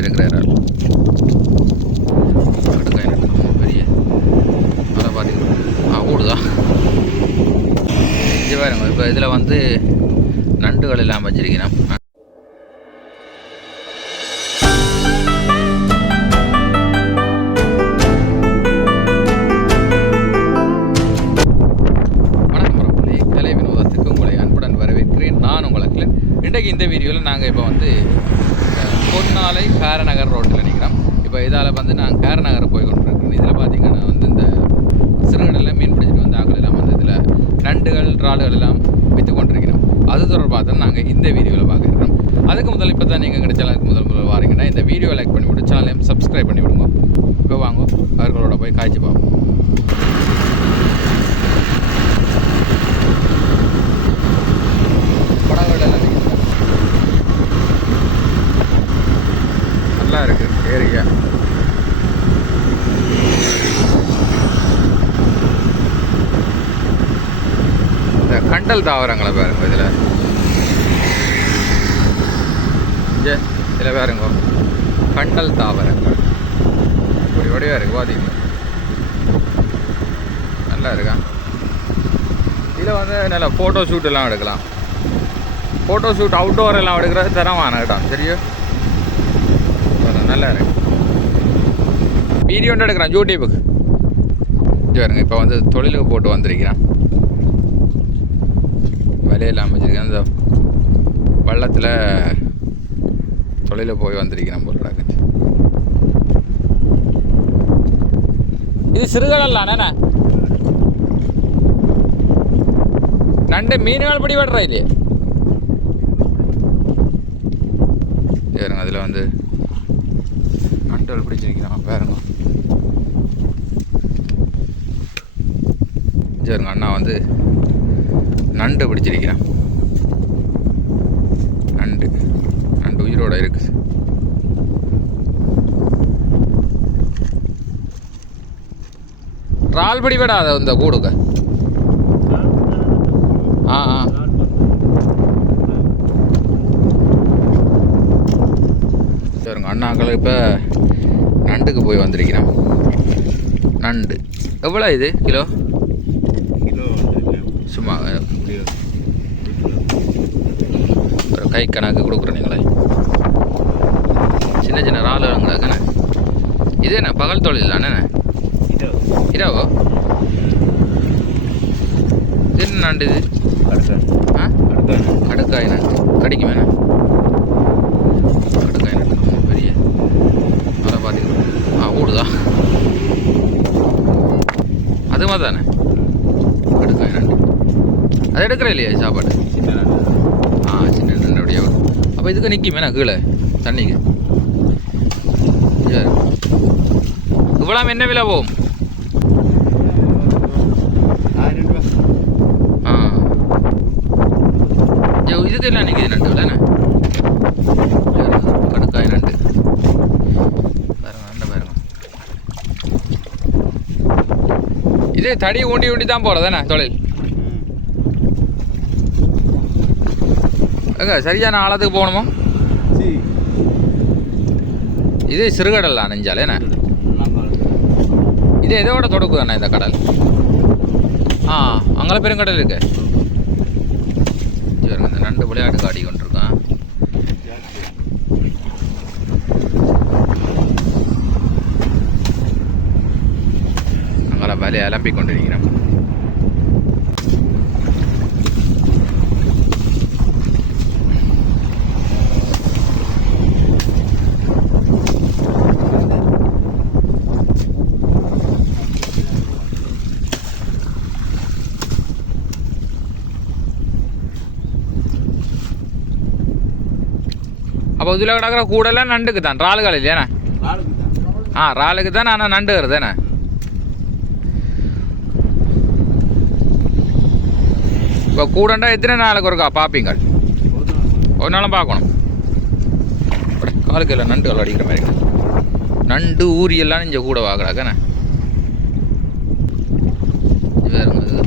இருக்கிறார். பெரிய அதை பார்த்தீங்கன்னா ஆ ஓடுதா பாருங்க இப்போ இதில் வந்து நண்டுகள் எல்லாம் வச்சிருக்கிறோம் உங்களை அன்புடன் உங்களுக்கு இன்றைக்கு இந்த வீடியோவில் நாங்கள் இப்போ வந்து அஹ், காரநகர் ரோட்டில் நிற்கிறோம் இப்போ இதால் வந்து நான் காரநகர் போய் கொண்டிருக்கேன் இதில் பார்த்தீங்கன்னா வந்து இந்த சிறுகடலில் மீன் பிடிச்சிட்டு வந்து ஆக்கள் எல்லாம் வந்து இதில் நண்டுகள் இறாலுகள் எல்லாம் விற்று கொண்டிருக்கிறோம். அது தொடர்பாக தான் நாங்கள் இந்த வீடியோவில் பார்க்குறோம் அதுக்கு முதல் இப்போ தான் நீங்கள் எங்கள் சேனலுக்கு முதல் முதல் வாரீங்கன்னா இந்த வீடியோ லைக் பண்ணி விட்டு சேனலையும் சப்ஸ்கிரைப் பண்ணி விடுங்க. இப்போ வாங்க அவர்களோட போய் காய்ச்சி பார்ப்போம் படங்கள் எல்லாம் நிக்குது. நல்லா இருக்கு ஏரியா இந்த தாவரங்களை பாருங்க இதில். இங்கே இதில் பாருங்க. கண்டல் தாவரங்கள். இப்படி வடிவாக இருக்கு பார்த்தீங்களா நல்லா இருக்கா? இதில் வந்து நல்ல ஃபோட்டோ ஷூட் எல்லாம் எடுக்கலாம். ஃபோட்டோ ஷூட் அவுட்டோர் எல்லாம் எடுக்கிறது தரமான இடம் சரியா? நல்லா இருக்கு. வீடியோ எடுக்கிறேன் யூடியூபுக்கு பாருங்க இப்போ வந்து தொழிலுக்கு போட்டு வந்திருக்கிறேன். வலையெல்லாம் வச்சிருக்கேன் அந்த வள்ளத்தில் தொழில போய் வந்திருக்கிறேன் போல நடக்குது இது சிறுகடல் தானே நண்டு மீன்கள் பிடி விடுறா இல்லையே பாருங்க அதில் வந்து நண்டுகள் பிடிச்சிருக்கிறான் பாருங்க. சரிங்க அண்ணா வந்து நண்டு பிடிச்சிருக்கிறான் நண்டு. நண்டு உயிரோட இருக்கு. இறால் பிடி விடாத இந்த கூடுங்க ஆ ஆ. சரிங்க அண்ணாக்கள் இப்போ நண்டுக்கு போய் வந்திருக்கிறேன். நண்டு. எவ்வளோ இது? கிலோ? சும்மா ஒரு கை கணக்கு கொடுக்குறீங்களே சின்ன சின்ன இறாலுங்களாக்கண்ணே இது என்ன பகல் தொழில் தானே? இரவோ. இது என்ன நண்டு இது? அடுத்த ஆ? அடுத்த கடுக்காய். நண்டு கடிக்கும் வேணா கடுக்காய் நண்டு ரொம்ப பெரிய அதை பார்த்தீங்கன்னா ஆ ஓடுதா அது மாதிரி தானே கடுக்காய் நண்டு அதை எடுக்கிற இல்லையா சாப்பாடு? ஆ சின்ன நண்டு அப்படியே வரும். அப்போ இதுக்கு நிற்குமே நான் கீழே? தண்ணிக்கு. சரி. இவ்வளோ என்ன விலை போகும்? ஆ. இதுக்கு என்ன நிற்கிது நண்டு விலைண்ணே கடுக்காய் நண்டு பாருங்க இதே தடி ஊண்டி ஊண்டி தான் போகிறதானே தொழில்? எங்க சரியான ஆழத்துக்கு போகணுமோ? இது சிறுகடல் நெஞ்சாலே என்ன? இது எதோட தொடக்குதானே இந்த கடல்? ஆ அங்கே பெருங்கடல் இருக்கு. இந்த நண்டு விளையாட்டு காட்டி கொண்டிருக்கான். அங்கே வேலையை அலம்பிக் கொண்டிருக்கிறேன். அப்போ இதில் கிடக்கிற கூடெல்லாம் நண்டுக்கு தான் இறாலுகள் இல்லையாண்ணே ஆ இறாலுக்கு தான் ஆனால் நண்டு வருதுண்ணே இப்போ கூடண்டா எத்தனை நாளுக்கு ஒருக்கா பார்ப்பீங்க ஒரு நாளும் பார்க்கணும் காலுக்கு எல்லாம் நண்டு அடிக்கிற மாதிரி. நண்டு ஊரி எல்லாம் இங்கே கூட வாங்கலாக்கண்ணே இது வேறுங்க இது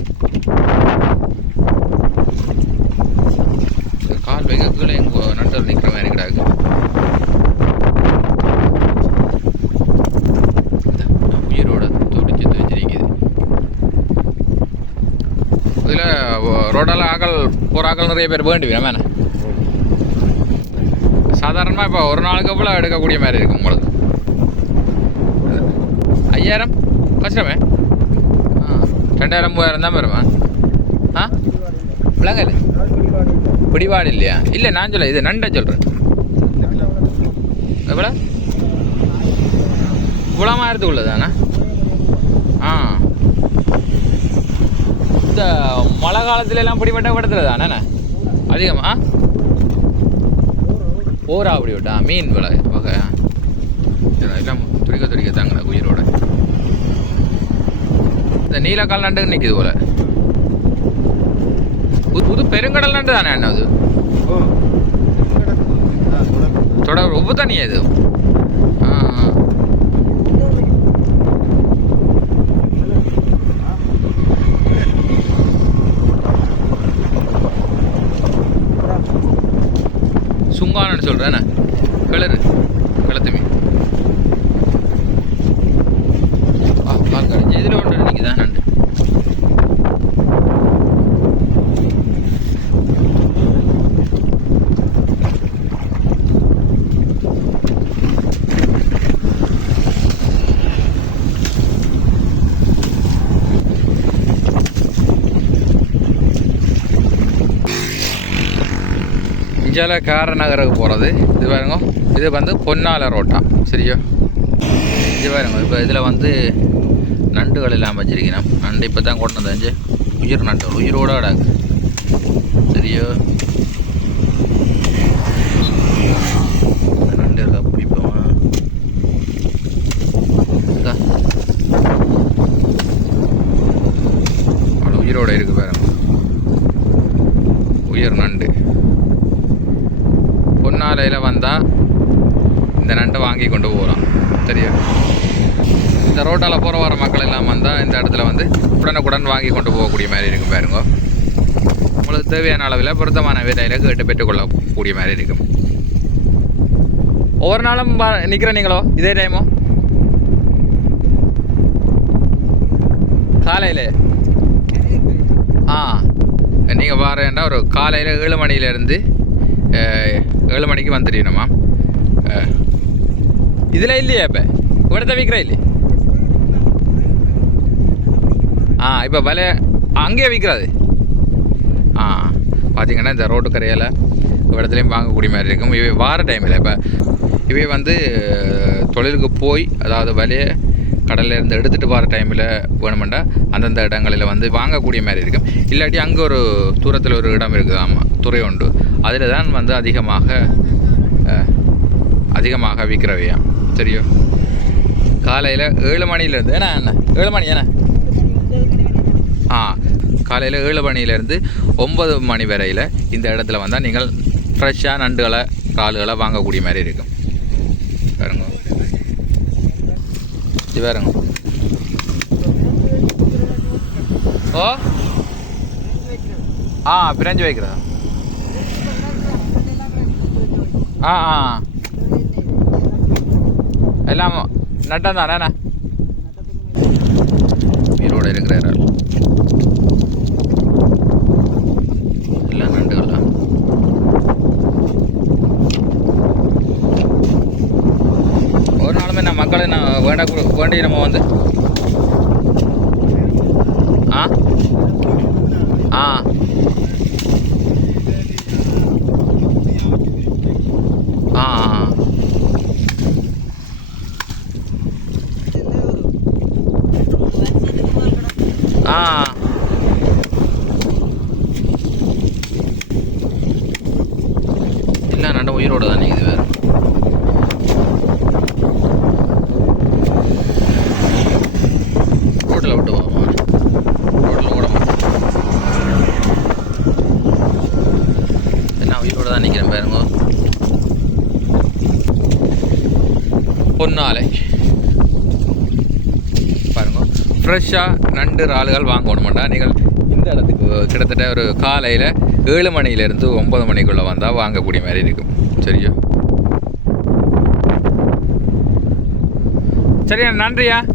இந்த கால் வைக்க கீழே எங்க நண்டு நிற்கிற மாதிரி கிடாக்கு ரோடெல்லாம் ஆக்கள் நிறைய பேர் வேண்டுவீங்க சாதாரணமாக இப்போ ஒரு நாளுக்கு எவ்வளோ எடுக்கக்கூடிய மாதிரி இருக்கும் உங்களுக்கு ஐயாயிரம் கஷ்டமே ஆ ரெண்டாயிரம் மூவாயிரம் தான் வருமா ஆ விளங்கல பிடிபாடு இல்லையா இல்லை நான் சொல்ல இது நண்டை சொல்கிறேன் எவ்வளோ குளமாக மாயிரத்துக்கு ஆ இந்த மழை காலத்துல எல்லாம் பிடிபட்ட படத்துல தானே அதிகமா ஓரா அப்படி விட்டா? மீன் விலை இதெல்லாம் எல்லாம் துடிக்க துடிக்க தாங்கடா உயிரோட இந்த நீலக்கால் நண்டு நிற்கிது போல. புது- பெருங்கடல் நண்டு தானே அண்ணா அது? தொடர் உப்பு தண்ணி அது ஆ ஆ. சொல்கிறேன் நான். கலரு கிளத்து மீன் ஆ கால் கரைஞ்சி இதில் ஒன்று நீங்கள் தான் நண்டு இஞ்சால கார நகருக்கு போகிறது இது பாருங்க. இது வந்து பொன்னால ரோட்டா. சரியா? இது பாருங்க. இப்போ இதில் வந்து நண்டுகள் எல்லாம் வச்சிருக்கிறோம் நண்டு இப்போ தான் கொண்டு வந்தாச்சு உயிர் நண்டு. உயிரோட அடாக்கு சரியோ இந்த நண்டு இருக்கா பிடிப்போமா இருக்கா அவ்வளோ உயிரோட இருக்கு பாருங்க உயிர் நண்டு பொன்னாலையில் வந்தால் இந்த நண்டை வாங்கி கொண்டு போகிறோம் சரியா இந்த ரோட்டால் போகிற வர மக்கள் எல்லாம் வந்தால் இந்த இடத்துல வந்து உடனுக்குடன் வாங்கி கொண்டு போகக்கூடிய மாதிரி இருக்கும் பாருங்க. உங்களுக்கு தேவையான அளவில் பொருத்தமான விலையில் கேட்டு பெற்றுக்கொள்ளக்கூடிய மாதிரி இருக்கும். ஒவ்வொரு நாளும் நிற்கிறேன் நீங்களோ இதே டைமோ காலையில்? ஆ. நீங்கள் பாருன்னா ஒரு காலையில் ஏழு மணியிலேருந்து ஏழு மணிக்கு வந்துடணுமா? இதில் இல்லையா இப்போ? கூட தவிக்கிற இல்லை ஆ இப்போ வலை அங்கேயே விற்கிறாது ஆ பார்த்திங்கன்னா இந்த ரோட்டு கரையால் இடத்துலையும் வாங்கக்கூடிய மாதிரி இருக்கும். இவை வார டைமில் இப்போ இவை வந்து தொழிலுக்கு போய் அதாவது வலையை கடல்லேருந்து இருந்து எடுத்துகிட்டு வர டைமில் வேணுமெண்டா அந்தந்த இடங்களில் வந்து வாங்கக்கூடிய மாதிரி இருக்கும். இல்லாட்டி அங்கே ஒரு தூரத்தில் ஒரு இடம் இருக்குது. ஆமாம் துறை உண்டு. அதில் தான் வந்து அதிகமாக அதிகமாக விற்கிறவையாம் சரியோ காலையில் ஏழு மணிலேருந்து ஏண்ணா என்ன? ஏழு மணி என்ன ஆ காலையில் ஏழு மணிலேருந்து ஒம்பது மணி வரையில் இந்த இடத்துல வந்தால் நீங்கள் ஃப்ரெஷ்ஷாக நண்டுகளை கால்களை வாங்கக்கூடிய மாதிரி இருக்கும். பாருங்க. இது பாருங்க. ஓ? ஆ பிரிஞ்சு வைக்கிறதா? ஆ ஆ. எல்லாம் நட்டம் தானே உயிரோடு இருக்கிறார் ஆள். எல்லாம் நண்டுகள் தான் ஒரு நாளுமே நான் மக்களை நான் வேண்ட வேண்டி நம்ம வந்து ஆ ஆ ஆ ஆ ஆ இல்லை நண்ட உயிரோடு தான் இது வேறு. ரோட்டில் விட்டு போவோம் ரோட்டில் ஓட மாட்டேன். என்ன உயிரோட தான் நிற்கிறேன் பாருங்க. பொன்னாலை. பாருங்க. ஃப்ரெஷ்ஷாக நண்டு இறால்கள் வாங்கணுமாண்டா. நீங்கள் இந்த இடத்துக்கு கிட்டத்தட்ட ஒரு காலையில் ஏழு மணியிலேருந்து ஒம்பது மணிக்குள்ளே வந்தால் வாங்கக்கூடிய மாதிரி இருக்கும். சரியா? சரியா நன்றியா.